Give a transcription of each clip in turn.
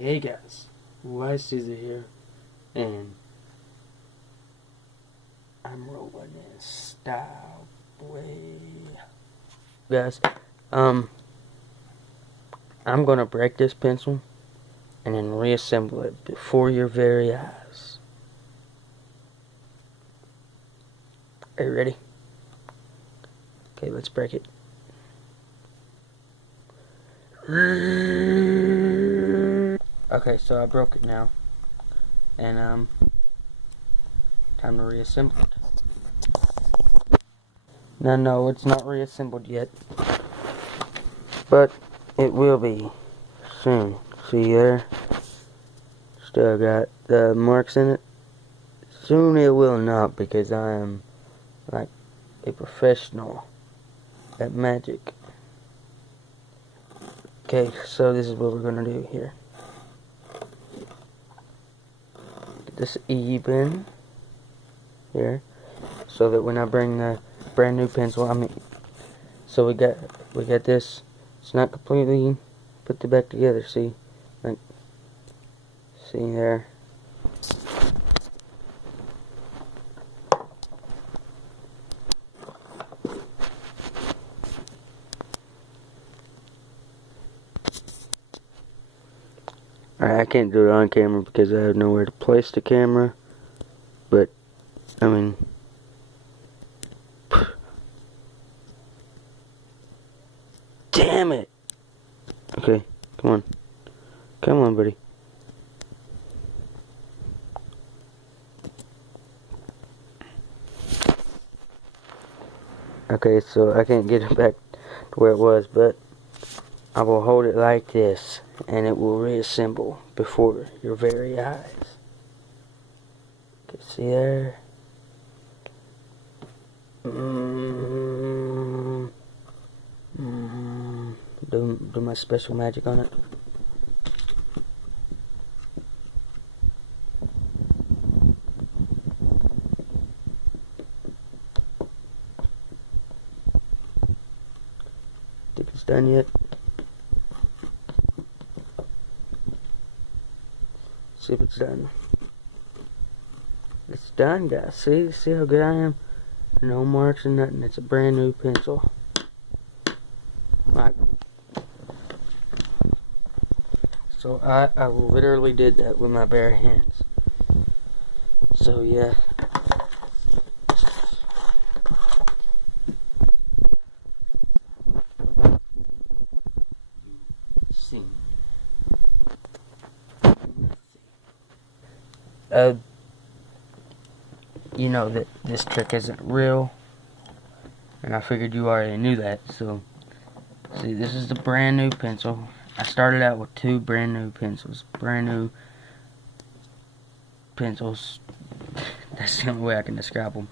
Hey guys, Wise Caesar here, and I'm rolling in style, boy. Guys, I'm gonna break this pencil and then reassemble it before your very eyes. Are you ready? Okay, let's break it. Okay, so I broke it now, and time to reassemble it. No, it's not reassembled yet, but it will be soon. See there? Still got the marks in it. Soon it will not, because I am like a professional at magic. Okay, so this is what we're gonna do here. Get this even here, so that when I bring the brand new pencil, so we got this. It's not completely put back together. See, like, see there. Alright, I can't do it on camera because I have nowhere to place the camera, but I mean, damn it. Okay, come on, buddy. Okay, so I can't get it back to where it was, but I will hold it like this, and it will reassemble before your very eyes. Okay, see there? Do my special magic on it. Think it's done yet? See if it's done. It's done, guys. See how good I am? No marks or nothing. It's a brand new pencil. Right. So I literally did that with my bare hands. So yeah. See. You know that this trick isn't real, and I figured you already knew that. So, see, this is the brand new pencil. I started out with two brand new pencils. That's the only way I can describe them.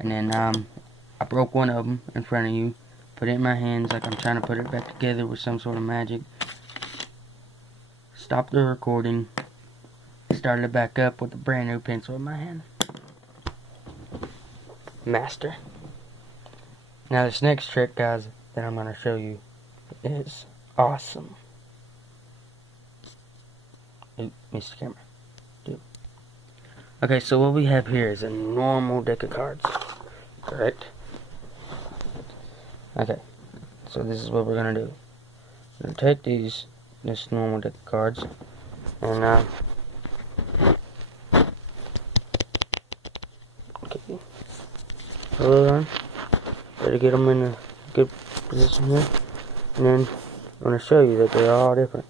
And then I broke one of them in front of you, put it in my hands like I'm trying to put it back together with some sort of magic. Stopped the recording. Started it back up with a brand new pencil in my hand. Master. Now this next trick, guys, that I'm going to show you is awesome. Ooh, missed the camera. Dude. Okay, so what we have here is a normal deck of cards. Correct? Okay, so this is what we're going to do. We're going to take this normal deck of cards, and okay. Hold on. Better get them in a good position here. And then I'm going to show you that they're all different.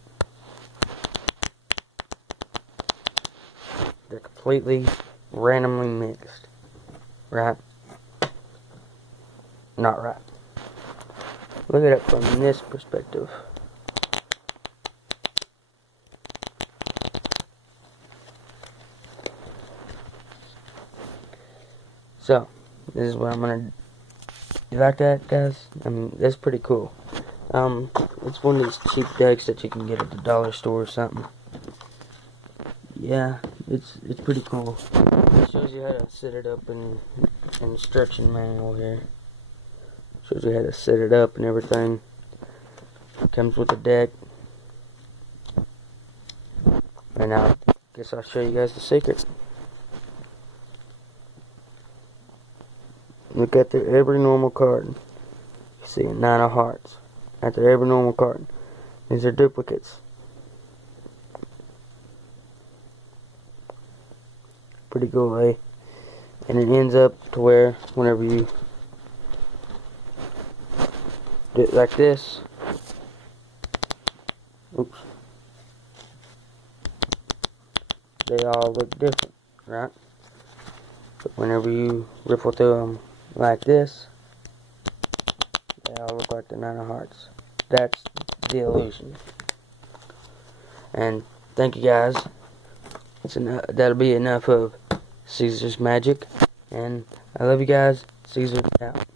They're completely randomly mixed. Right? Not right. Look at it from this perspective. So, this is what I'm going to do. You like that, guys? I mean, that's pretty cool. It's one of these cheap decks that you can get at the dollar store or something. Yeah, it's pretty cool. It shows you how to set it up in instruction manual here. Shows you how to set it up and everything. Comes with a deck. And now, I guess I'll show you guys the secret. Look at their every normal card. You see a 9 of hearts. At their every normal card. These are duplicates. Pretty cool, eh? And it ends up to where whenever you do it like this, oops, they all look different, right? But whenever you ripple through them like this, they all look like the 9 of hearts. That's the illusion. And thank you guys. That'll be enough of Caesar's magic. And I love you guys. Caesar out.